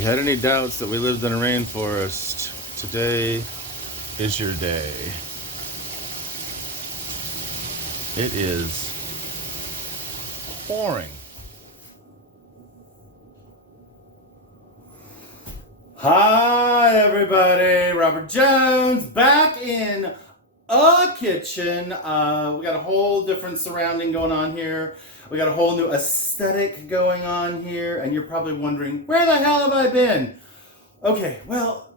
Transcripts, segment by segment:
you had any doubts that we lived in a rainforest, today is your day. It is pouring. Hi everybody, Robert Jones back in a kitchen. We got a whole different surrounding going on here. We got a whole new aesthetic going on here, and you're probably wondering, where the hell have I been? Okay, well,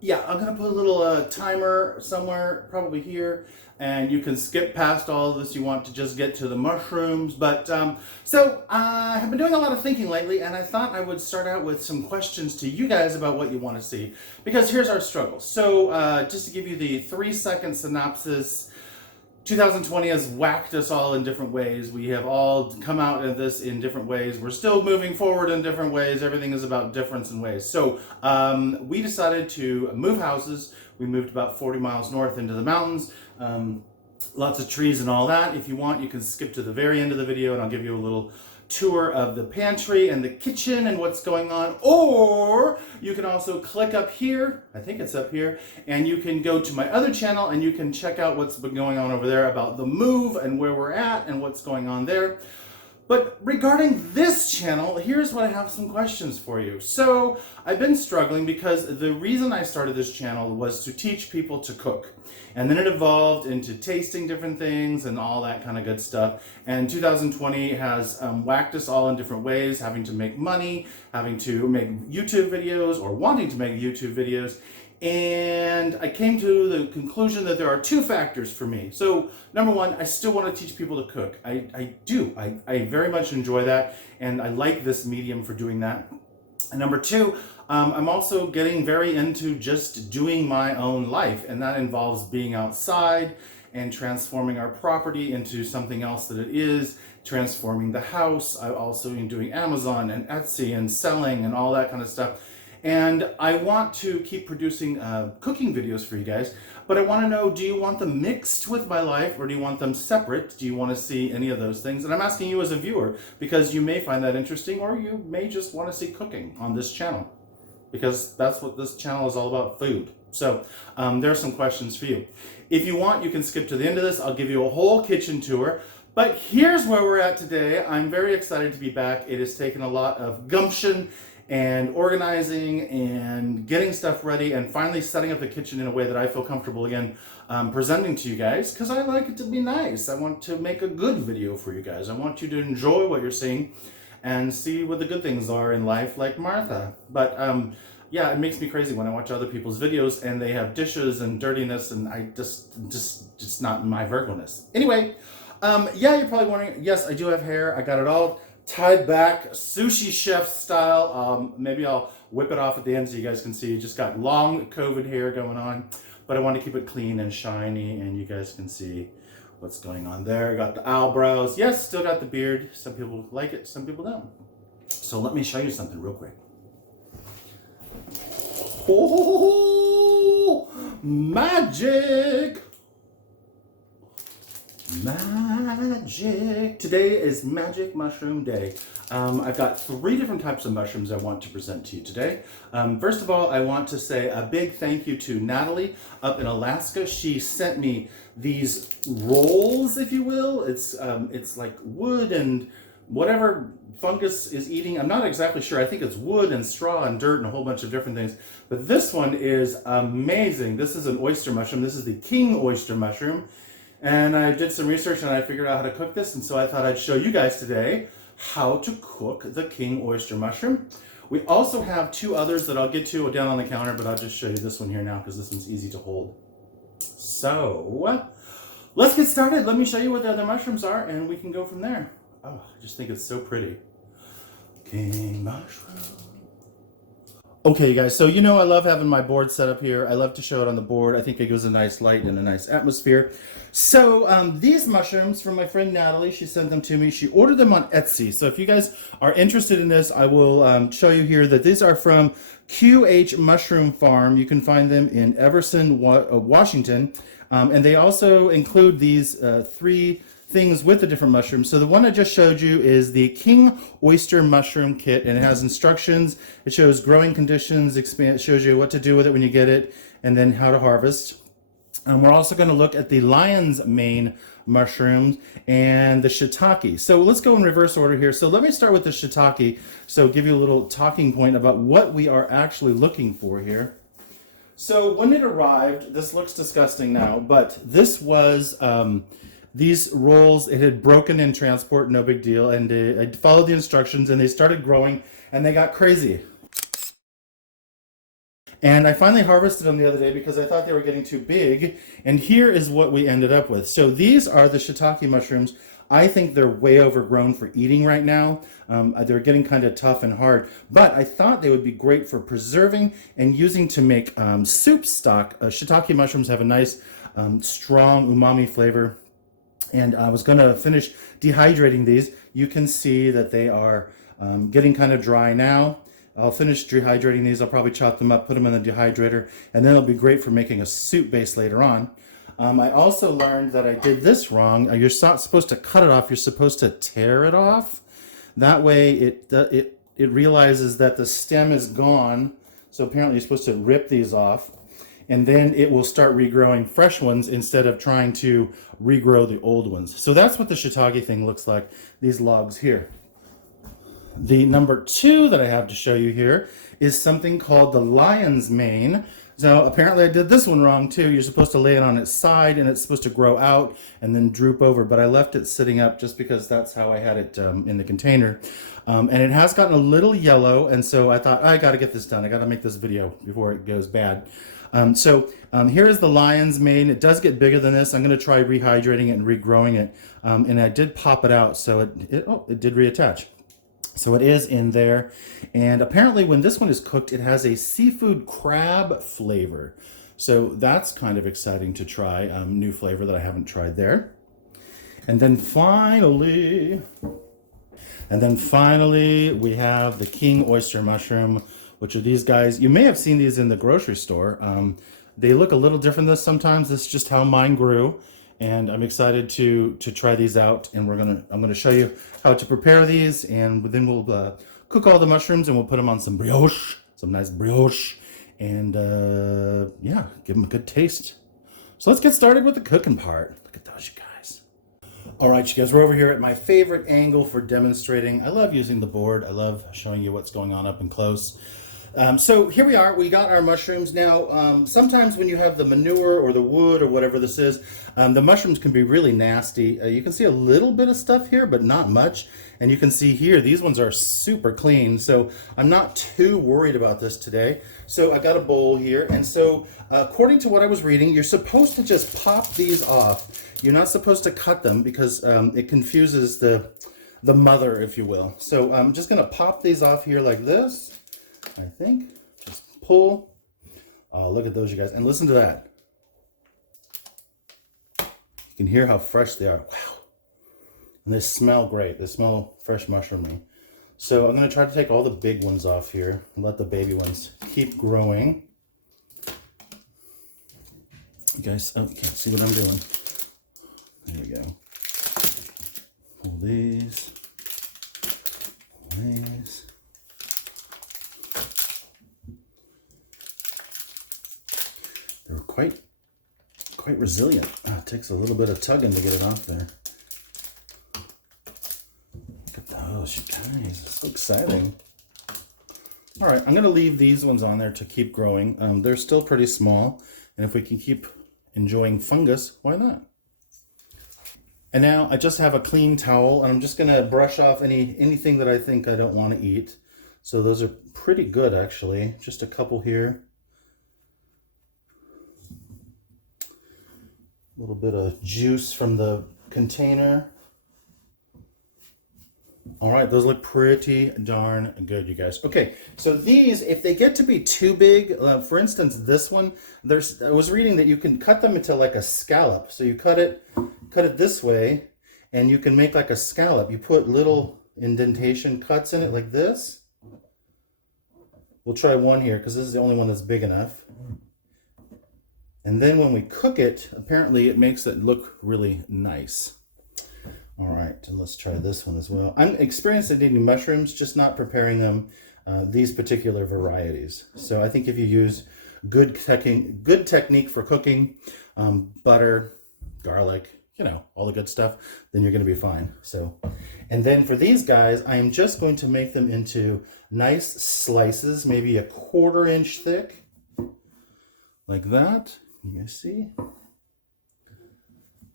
yeah, I'm gonna put a little timer somewhere, probably here, and you can skip past all of this. You want to just get to the mushrooms, but so I have been doing a lot of thinking lately, and I thought I would start out with some questions to you guys about what you want to see, because here's our struggle. So just to give you the 3-second synopsis, 2020 has whacked us all in different ways. We have all come out of this in different ways. We're still moving forward in different ways. Everything is about difference in ways. So we decided to move houses. We moved about 40 miles north into the mountains. Lots of trees and all that. If you want, you can skip to the very end of the video and I'll give you a little tour of the pantry and the kitchen and what's going on. Or you can also click up here, I think it's up here, and you can go to my other channel and you can check out what's been going on over there about the move and where we're at and what's going on there. But regarding this channel, here's what I have some questions for you. So I've been struggling because the reason I started this channel was to teach people to cook. And then it evolved into tasting different things and all that kind of good stuff. And 2020 has whacked us all in different ways, having to make money, having to make YouTube videos or wanting to make YouTube videos. And I came to the conclusion that there are two factors for me. So number one, I still want to teach people to cook. I do. I very much enjoy that. And I like this medium for doing that. And number two, I'm also getting very into just doing my own life. And that involves being outside and transforming our property into something else that it is, transforming the house. I also am doing Amazon and Etsy and selling and all that kind of stuff. And I want to keep producing cooking videos for you guys, but I want to know, do you want them mixed with my life or do you want them separate? Do you want to see any of those things? And I'm asking you as a viewer, because you may find that interesting, or you may just want to see cooking on this channel, because that's what this channel is all about, food. So there are some questions for you. If you want, you can skip to the end of this. I'll give you a whole kitchen tour. But here's where we're at today. I'm very excited to be back. It has taken a lot of gumption and organizing and getting stuff ready and finally setting up the kitchen in a way that I feel comfortable again presenting to you guys, because I like it to be nice. I want to make a good video for you guys. I want you to enjoy what you're seeing and see what the good things are in life, like Martha. But yeah, it makes me crazy when I watch other people's videos and they have dishes and dirtiness, and I just not my Virgo-ness. Anyway, yeah, you're probably wondering, yes, I do have hair. I got it all tied back, sushi chef style. Maybe I'll whip it off at the end so you guys can see. Just got long COVID hair going on, but I want to keep it clean and shiny, and you guys can see what's going on there. Got the eyebrows. Yes, still got the beard. Some people like it, some people don't. So let me show you something real quick. Oh, magic! Magic! Today is Magic Mushroom Day. I've got 3 different types of mushrooms I want to present to you today. First of all, I want to say a big thank you to Natalie up in Alaska. She sent me these rolls, if you will. It's like wood and whatever fungus is eating. I'm not exactly sure. I think it's wood and straw and dirt and a whole bunch of different things. But this one is amazing. This is an oyster mushroom. This is the king oyster mushroom. And I did some research and I figured out how to cook this, and so I thought I'd show you guys today how to cook the king oyster mushroom. We also have 2 others that I'll get to down on the counter, but I'll just show you this one here now because this one's easy to hold. So let's get started. Let me show you what the other mushrooms are and we can go from there. Oh, I just think it's so pretty. King mushroom. Okay, you guys, so you know I love having my board set up here. I love to show it on the board. I think it gives a nice light and a nice atmosphere. So these mushrooms from my friend Natalie, she sent them to me. She ordered them on Etsy. So if you guys are interested in this, I will show you here that these are from QH Mushroom Farm. You can find them in Everson, Washington. And they also include these 3 things with the different mushrooms. So the one I just showed you is the King Oyster Mushroom Kit, and it has instructions. It shows growing conditions, it shows you what to do with it when you get it, and then how to harvest. We're also going to look at the lion's mane mushrooms and the shiitake. So let's go in reverse order here. So let me start with the shiitake. So give you a little talking point about what we are actually looking for here. So when it arrived, this looks disgusting now, but this was these rolls. It had broken in transport, no big deal, and I followed the instructions and they started growing and they got crazy. And I finally harvested them the other day because I thought they were getting too big. And here is what we ended up with. So these are the shiitake mushrooms. I think they're way overgrown for eating right now. They're getting kind of tough and hard, but I thought they would be great for preserving and using to make soup stock. Shiitake mushrooms have a nice, strong umami flavor. And I was gonna finish dehydrating these. You can see that they are getting kind of dry now. I'll finish dehydrating these. I'll probably chop them up, put them in the dehydrator, and then it'll be great for making a soup base later on. I also learned that I did this wrong. You're not supposed to cut it off. You're supposed to tear it off. That way it realizes that the stem is gone. So apparently you're supposed to rip these off, and then it will start regrowing fresh ones instead of trying to regrow the old ones. So that's what the shiitake thing looks like, these logs here. The number 2 that I have to show you here is something called the lion's mane. So apparently I did this one wrong too. You're supposed to lay it on its side and it's supposed to grow out and then droop over, but I left it sitting up just because that's how I had it in the container. And it has gotten a little yellow, and so I thought, I gotta get this done. I gotta make this video before it goes bad. Here is the lion's mane. It does get bigger than this. I'm gonna try rehydrating it and regrowing it. And I did pop it out, so it did reattach. So it is in there, and apparently when this one is cooked, it has a seafood crab flavor. So that's kind of exciting to try, new flavor that I haven't tried there. And then finally, we have the King Oyster Mushroom, which are these guys. You may have seen these in the grocery store. They look a little different than sometimes. This is just how mine grew. And I'm excited to try these out, and I'm gonna show you how to prepare these, and then we'll cook all the mushrooms and we'll put them on some brioche, some nice brioche, and yeah, give them a good taste. So let's get started with the cooking part. Look at those, you guys. All right, you guys, we're over here at my favorite angle for demonstrating. I love using the board. I love showing you what's going on up and close. So here we are, we got our mushrooms. Now, sometimes when you have the manure or the wood or whatever this is, the mushrooms can be really nasty. You can see a little bit of stuff here, but not much. And you can see here, these ones are super clean. So I'm not too worried about this today. So I got a bowl here. And so according to what I was reading, you're supposed to just pop these off. You're not supposed to cut them because it confuses the mother, if you will. So I'm just gonna pop these off here like this. I think. Just pull. Oh, look at those, you guys. And listen to that. You can hear how fresh they are. Wow. And they smell great. They smell fresh mushroomy. So I'm going to try to take all the big ones off here and let the baby ones keep growing. You guys, oh, you can't see what I'm doing. There we go. Pull these. Pull these. They're quite resilient. It takes a little bit of tugging to get it off there. Look at those, you guys. It's so exciting. All right, I'm going to leave these ones on there to keep growing. They're still pretty small, and if we can keep enjoying fungus, why not? And now I just have a clean towel, and I'm just going to brush off anything that I think I don't want to eat. So those are pretty good, actually. Just a couple here. A little bit of juice from the container. All right, those look pretty darn good, you guys. Okay, so these, if they get to be too big, for instance, this one, I was reading that you can cut them into like a scallop. So you cut it this way, and you can make like a scallop. You put little indentation cuts in it like this. We'll try one here because this is the only one that's big enough. And then when we cook it, apparently it makes it look really nice. All right, and let's try this one as well. I'm experienced at eating mushrooms, just not preparing them these particular varieties. So I think if you use good technique for cooking, butter, garlic, you know, all the good stuff, then you're going to be fine. So, and then for these guys, I am just going to make them into nice slices, maybe a 1/4 inch thick, like that. You guys see?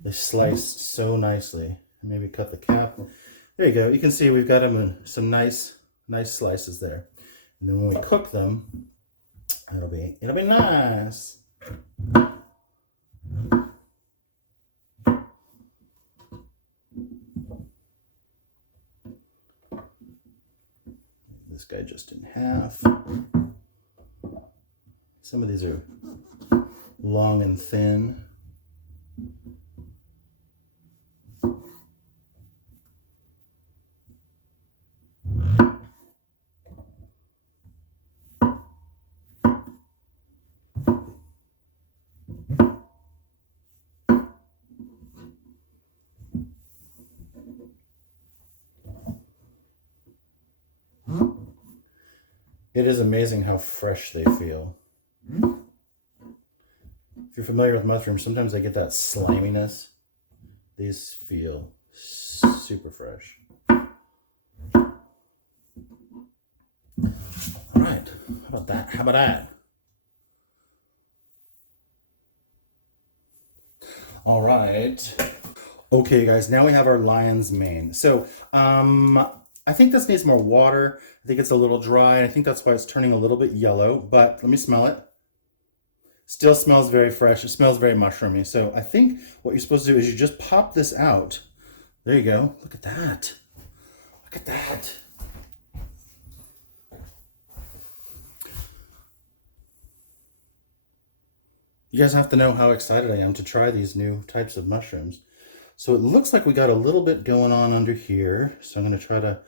They slice so nicely. Maybe cut the cap. There you go. You can see we've got them in some nice slices there. And then when we cook them, it'll be nice. This guy just in half. Some of these are long and thin. It is amazing how fresh they feel. If you're familiar with mushrooms, sometimes they get that sliminess. These feel super fresh. All right, how about that? How about that? All right. Okay, guys, now we have our lion's mane. So, I think this needs more water. I think it's a little dry, and I think that's why it's turning a little bit yellow, but let me smell it. Still smells very fresh. It smells very mushroomy. So I think what you're supposed to do is you just pop this out. There you go. Look at that. Look at that. You guys have to know how excited I am to try these new types of mushrooms. So it looks like we got a little bit going on under here. So I'm going to try to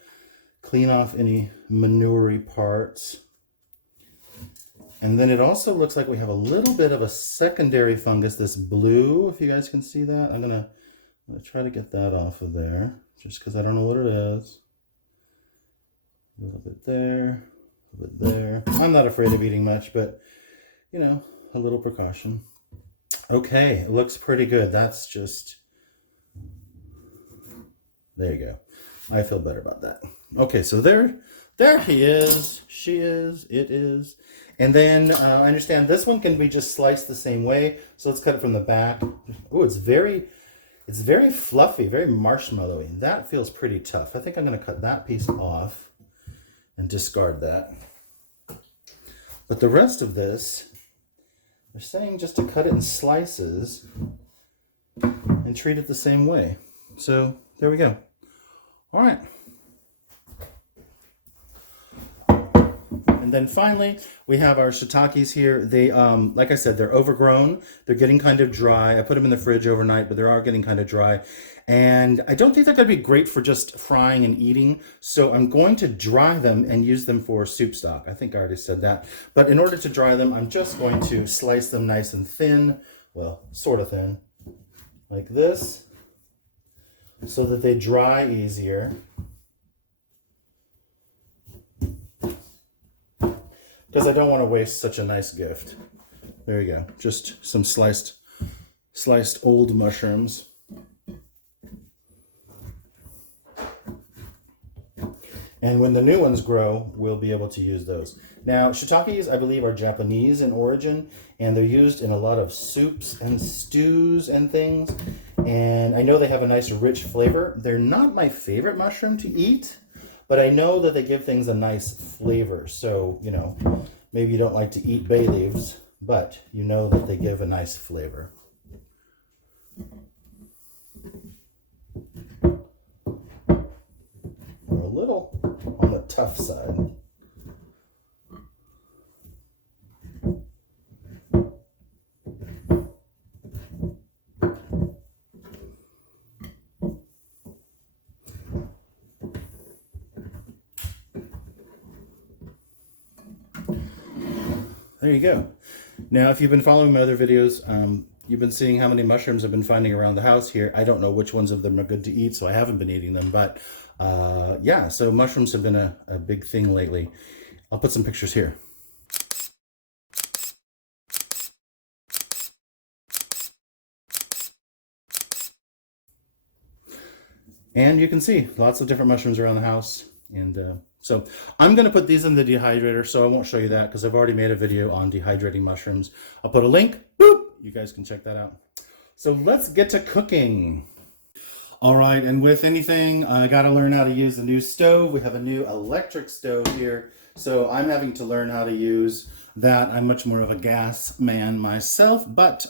clean off any manure-y parts. And then it also looks like we have a little bit of a secondary fungus, this blue, if you guys can see that. I'm gonna try to get that off of there, just because I don't know what it is. A little bit there, a little bit there. I'm not afraid of eating much, but, you know, a little precaution. Okay, it looks pretty good. That's just... There you go. I feel better about that. Okay, so there he is. She is. It is. And then I understand this one can be just sliced the same way. So let's cut it from the back. Oh, it's very fluffy, very marshmallowy. That feels pretty tough. I think I'm going to cut that piece off and discard that. But the rest of this, they're saying just to cut it in slices and treat it the same way. So there we go. All right. And then finally, we have our shiitakes here. They, like I said, they're overgrown. They're getting kind of dry. I put them in the fridge overnight, but they are getting kind of dry. And I don't think they're going to be great for just frying and eating. So I'm going to dry them and use them for soup stock. I think I already said that. But in order to dry them, I'm just going to slice them nice and thin. Well, sort of thin. Like this. So that they dry easier. Because I don't want to waste such a nice gift. There you go. Just some sliced old mushrooms. And when the new ones grow, we'll be able to use those. Now, shiitakes, I believe, are Japanese in origin, and they're used in a lot of soups and stews and things. And I know they have a nice rich flavor. They're not my favorite mushroom to eat, but I know that they give things a nice flavor. So, you know, maybe you don't like to eat bay leaves, but you know that they give a nice flavor. We're a little on the tough side. There you go. Now, if you've been following my other videos, you've been seeing how many mushrooms I've been finding around the house here. I don't know which ones of them are good to eat, so I haven't been eating them. But yeah, so mushrooms have been a big thing lately. I'll put some pictures here. And you can see lots of different mushrooms around the house. And so I'm going to put these in the dehydrator, so I won't show you that because I've already made a video on dehydrating mushrooms. I'll put a link. Boop! You guys can check that out. So let's get to cooking. All right, and with anything, I got to learn how to use the new stove. We have a new electric stove here, so I'm having to learn how to use that. I'm much more of a gas man myself, but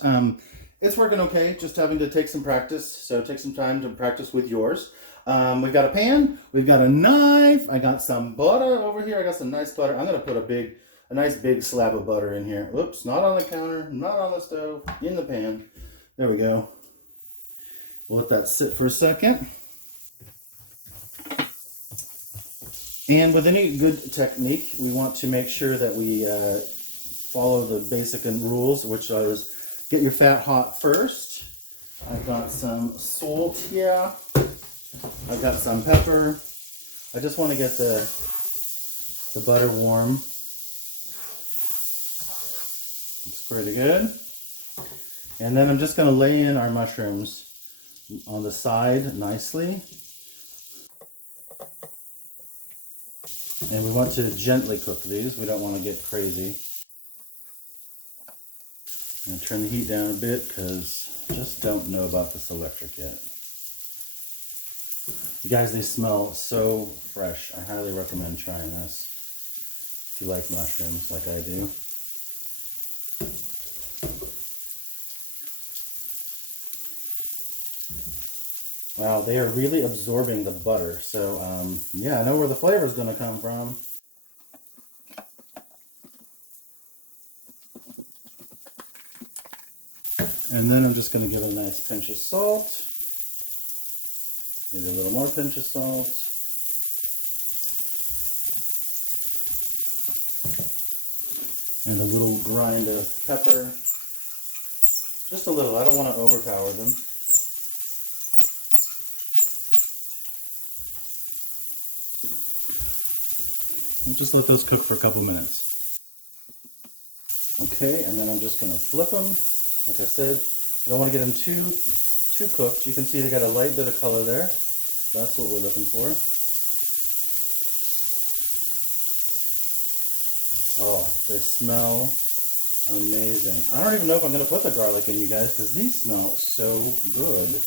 it's working okay, just having to take some practice. So take some time to practice with yours. We've got a pan, we've got a knife, I got some butter over here. I got some nice butter. I'm gonna put a nice big slab of butter in here. Oops, not on the counter, not on the stove, in the pan. There we go. We'll let that sit for a second. And with any good technique, we want to make sure that we follow the basic rules, which is get your fat hot first. I've got some salt here. I've got some pepper. I just want to get the butter warm. Looks pretty good. And then I'm just going to lay in our mushrooms on the side nicely. And we want to gently cook these. We don't want to get crazy. I'm going to turn the heat down a bit because I just don't know about this electric yet. You guys, they smell so fresh. I highly recommend trying this if you like mushrooms like I do. Wow, they are really absorbing the butter. So yeah, I know where the flavor is going to come from. And then I'm just going to give it a nice pinch of salt. Maybe a little more pinch of salt. And a little grind of pepper. Just a little, I don't want to overpower them. We'll just let those cook for a couple minutes. Okay, and then I'm just going to flip them. Like I said, I don't want to get them too cooked. You can see they got a light bit of color there. That's what we're looking for. Oh, they smell amazing. I don't even know if I'm going to put the garlic in, you guys, because these smell so good.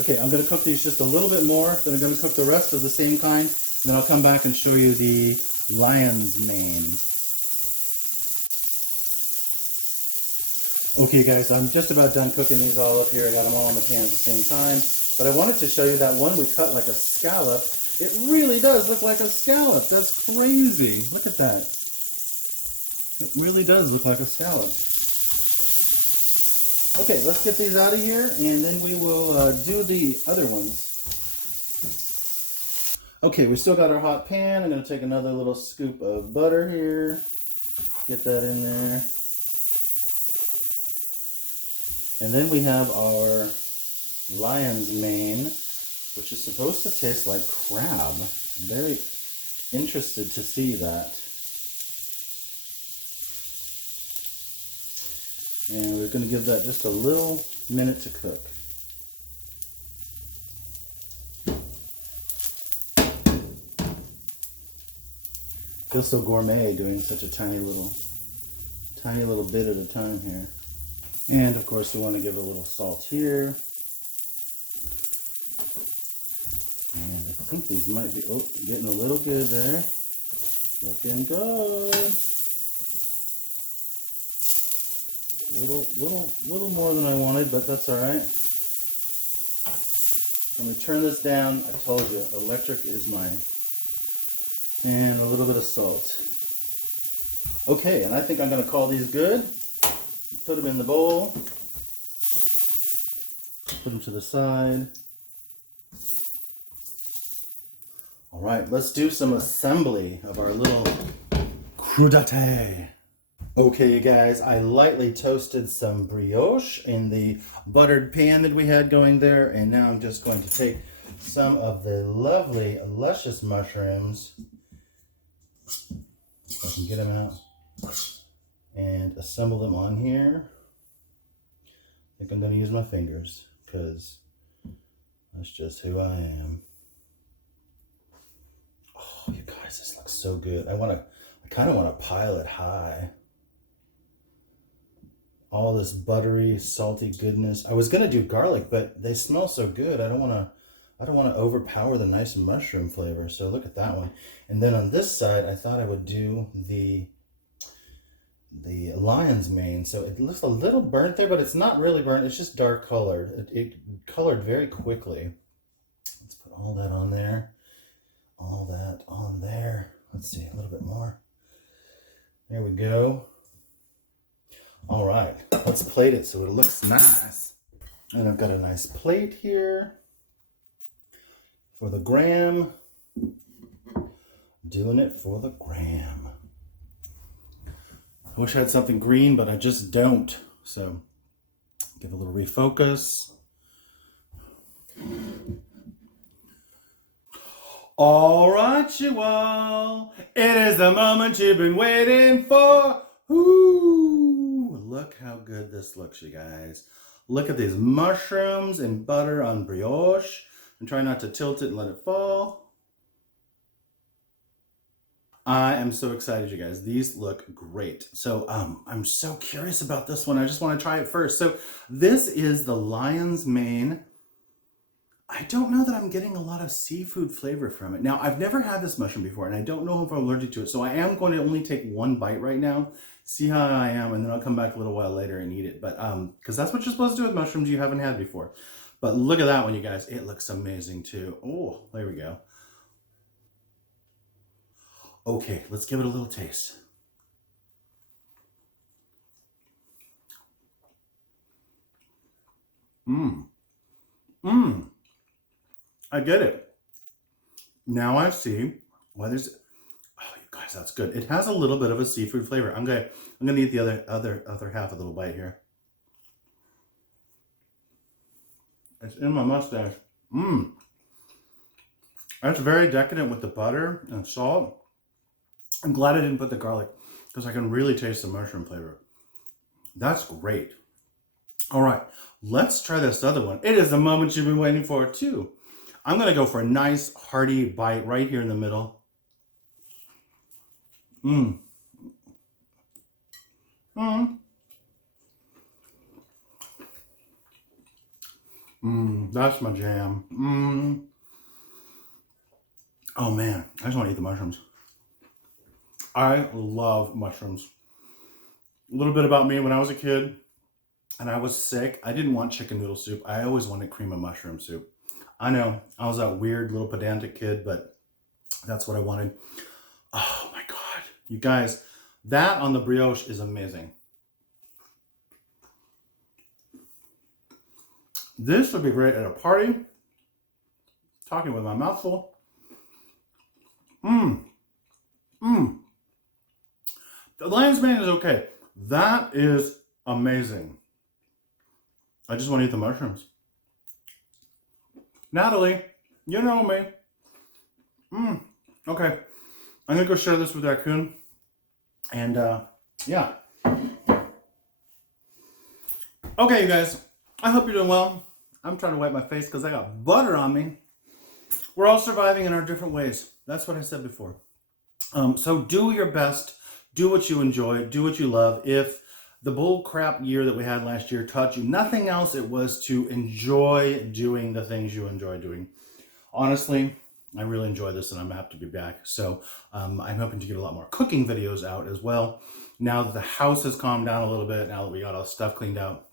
Okay, I'm going to cook these just a little bit more. Then I'm going to cook the rest of the same kind. And then I'll come back and show you the lion's mane. Okay guys, I'm just about done cooking these all up here. I got them all in the pan at the same time. But I wanted to show you that one we cut like a scallop. It really does look like a scallop. That's crazy. Look at that. It really does look like a scallop. Okay, let's get these out of here, and then we will do the other ones. Okay, we still got our hot pan. I'm going to take another little scoop of butter here. Get that in there. And then we have our lion's mane, which is supposed to taste like crab. I'm very interested to see that. And we're going to give that just a little minute to cook. Feels so gourmet doing such a tiny little bit at a time here. And of course we want to give a little salt here. And I think these might be, oh, getting a little good there. Looking good. Little more than I wanted, but that's all right. I'm going to turn this down. I told you, electric is mine. And a little bit of salt. Okay, and I think I'm going to call these good. Put them in the bowl. Put them to the side. All right, let's do some assembly of our little crudité. Okay, you guys, I lightly toasted some brioche in the buttered pan that we had going there, and now I'm just going to take some of the lovely, luscious mushrooms, if I can get them out, and assemble them on here. I think I'm going to use my fingers, because that's just who I am. Oh, you guys, this looks so good. I kind of want to pile it high. All this buttery, salty goodness. I was gonna do garlic, but they smell so good. I don't want to overpower the nice mushroom flavor. So look at that one. And then on this side, I thought I would do the lion's mane. So it looks a little burnt there, but it's not really burnt. It's just dark colored. It colored very quickly. Let's put all that on there. All that on there. Let's see, a little bit more. There we go. All right, let's plate it so it looks nice. And I've got a nice plate here for the gram. Doing it for the gram. I wish I had something green, but I just don't. So give a little refocus. All right, you all. It is the moment you've been waiting for. Ooh, look how good this looks, you guys. Look at these mushrooms and butter on brioche. And try not to tilt it and let it fall. I am so excited, you guys. These look great. So I'm so curious about this one. I just want to try it first. So this is the lion's mane. I don't know that I'm getting a lot of seafood flavor from it. Now, I've never had this mushroom before, and I don't know if I'm allergic to it. So I am going to only take one bite right now, see how I am, and then I'll come back a little while later and eat it. But because that's what you're supposed to do with mushrooms you haven't had before. But look at that one, you guys. It looks amazing too. Oh, there we go. Okay, let's give it a little taste. I get it. Now I see why there's. Oh, you guys, that's good. It has a little bit of a seafood flavor. I'm gonna eat the other half a little bite here. It's in my mustache. That's very decadent with the butter and salt. I'm glad I didn't put the garlic because I can really taste the mushroom flavor. That's great. All right, let's try this other one. It is the moment you've been waiting for too. I'm gonna go for a nice hearty bite right here in the middle. That's my jam. Oh man, I just want to eat the mushrooms. I love mushrooms. A little bit about me: when I was a kid and I was sick, I didn't want chicken noodle soup. I always wanted cream of mushroom soup. I know, I was that weird little pedantic kid, but that's what I wanted. Oh my God. You guys, that on the brioche is amazing. This would be great at a party. Talking with my mouth full. The lion's mane is okay. That is amazing. I just want to eat the mushrooms. Natalie, you know me. Okay. I'm gonna go share this with Raccoon. And yeah. Okay, you guys. I hope you're doing well. I'm trying to wipe my face because I got butter on me. We're all surviving in our different ways. That's what I said before. So do your best. Do what you enjoy. Do what you love. If the bull crap year that we had last year taught you nothing else, it was to enjoy doing the things you enjoy doing. Honestly, I really enjoy this and I'm happy to be back. So I'm hoping to get a lot more cooking videos out as well. Now that the house has calmed down a little bit, now that we got all stuff cleaned out.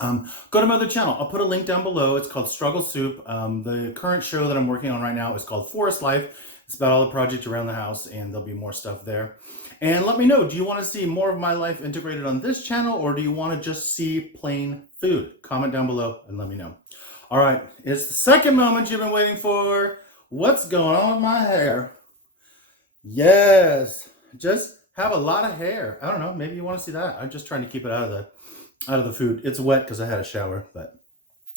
Go to my other channel. I'll put a link down below. It's called Struggle Soup. The current show that I'm working on right now is called Forest Life. It's about all the projects around the house, and there'll be more stuff there. And let me know, do you want to see more of my life integrated on this channel, or do you want to just see plain food? Comment down below and let me know. All right, it's the second moment you've been waiting for. What's going on with my hair? Yes, just have a lot of hair. I don't know, maybe you want to see that. I'm just trying to keep it out of the food. It's wet because I had a shower, but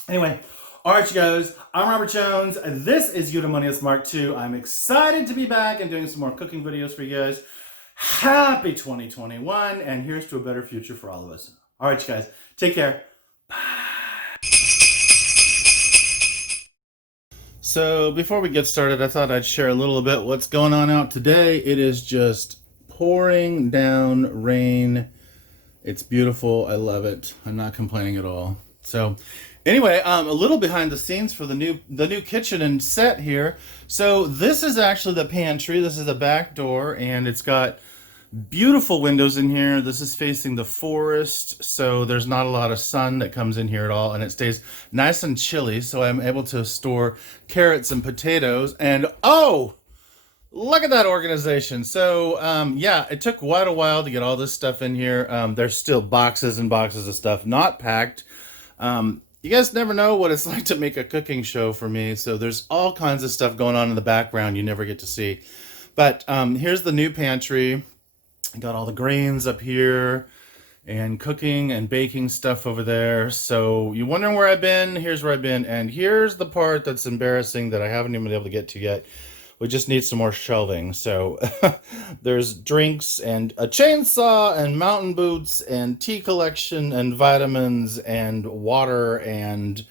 anyway. All right, you guys, I'm Robert Jones. This is Eudaemonius Mark II. I'm excited to be back and doing some more cooking videos for you guys. Happy 2021, and here's to a better future for all of us. All right, you guys, take care. Bye. So before we get started, I thought I'd share a little bit what's going on out today. It is just pouring down rain. It's beautiful. I love it. I'm not complaining at all. So anyway, a little behind the scenes for the new kitchen and set here. So this is actually the pantry. This is the back door, and it's got beautiful windows in here. This is facing the forest, so there's not a lot of sun that comes in here at all, and it stays nice and chilly, so I'm able to store carrots and potatoes. And oh, look at that organization. So yeah, it took quite a while to get all this stuff in here. There's still boxes and boxes of stuff not packed. You guys never know what it's like to make a cooking show for me, so there's all kinds of stuff going on in the background you never get to see. But here's the new pantry. I got all the grains up here and cooking and baking stuff over there. So you're wondering where I've been? Here's where I've been, and here's the part that's embarrassing that I haven't even been able to get to yet. We just need some more shelving. So there's drinks and a chainsaw and mountain boots and tea collection and vitamins and water, and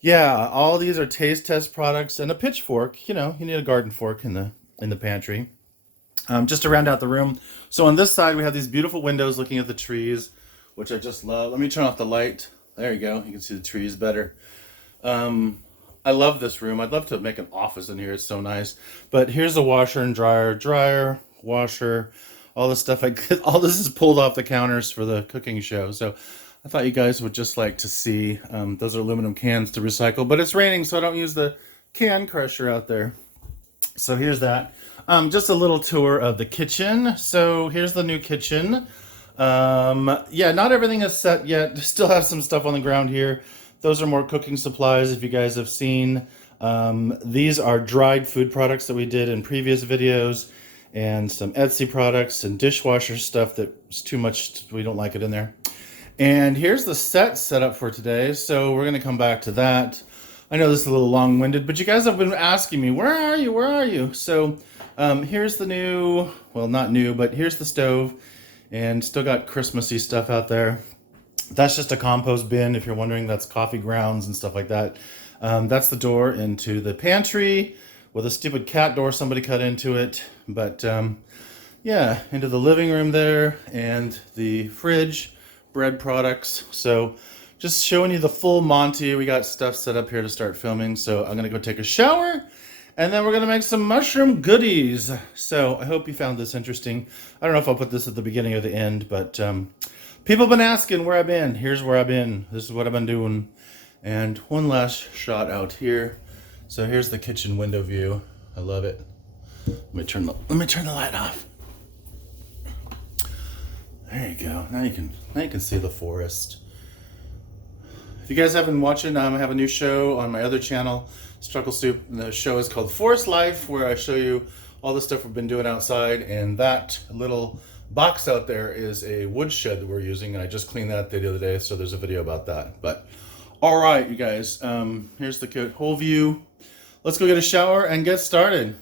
yeah, all these are taste test products, and a pitchfork. You know, you need a garden fork in the pantry. Just to round out the room. So on this side we have these beautiful windows looking at the trees, which I just love. Let me turn off the light. There you go. You can see the trees better. I love this room. I'd love to make an office in here. It's so nice. But here's a washer and dryer, washer, all this stuff. All this is pulled off the counters for the cooking show. So I thought you guys would just like to see. Those are aluminum cans to recycle, but it's raining, so I don't use the can crusher out there. So here's that. Just a little tour of the kitchen. So here's the new kitchen. Yeah, not everything is set yet. Still have some stuff on the ground here. Those are more cooking supplies, if you guys have seen. These are dried food products that we did in previous videos, and some Etsy products and dishwasher stuff that's too much, we don't like it in there. And here's the set up for today. So we're gonna come back to that. I know this is a little long-winded, but you guys have been asking me, where are you? Where are you? So here's the new, well, not new, but here's the stove, and still got Christmassy stuff out there. That's just a compost bin, if you're wondering. That's coffee grounds and stuff like that. That's the door into the pantry with a stupid cat door somebody cut into it. But yeah, into the living room there, and the fridge, bread products. So just showing you the full Monty. We got stuff set up here to start filming. So I'm gonna go take a shower, and then we're gonna make some mushroom goodies. So I hope you found this interesting. I don't know if I'll put this at the beginning or the end, but people have been asking where I've been. Here's where I've been. This is what I've been doing. And one last shot out here. So here's the kitchen window view. I love it. Let me turn the light off. There you go. Now you can see the forest. If you guys have been watching, I have a new show on my other channel, Struggle Soup. The show is called Forest Life, where I show you all the stuff we've been doing outside, and that little box out there is a wood shed that we're using, and I just cleaned that the other day, so there's a video about that. But all right, you guys, here's the whole view. Let's go get a shower and get started.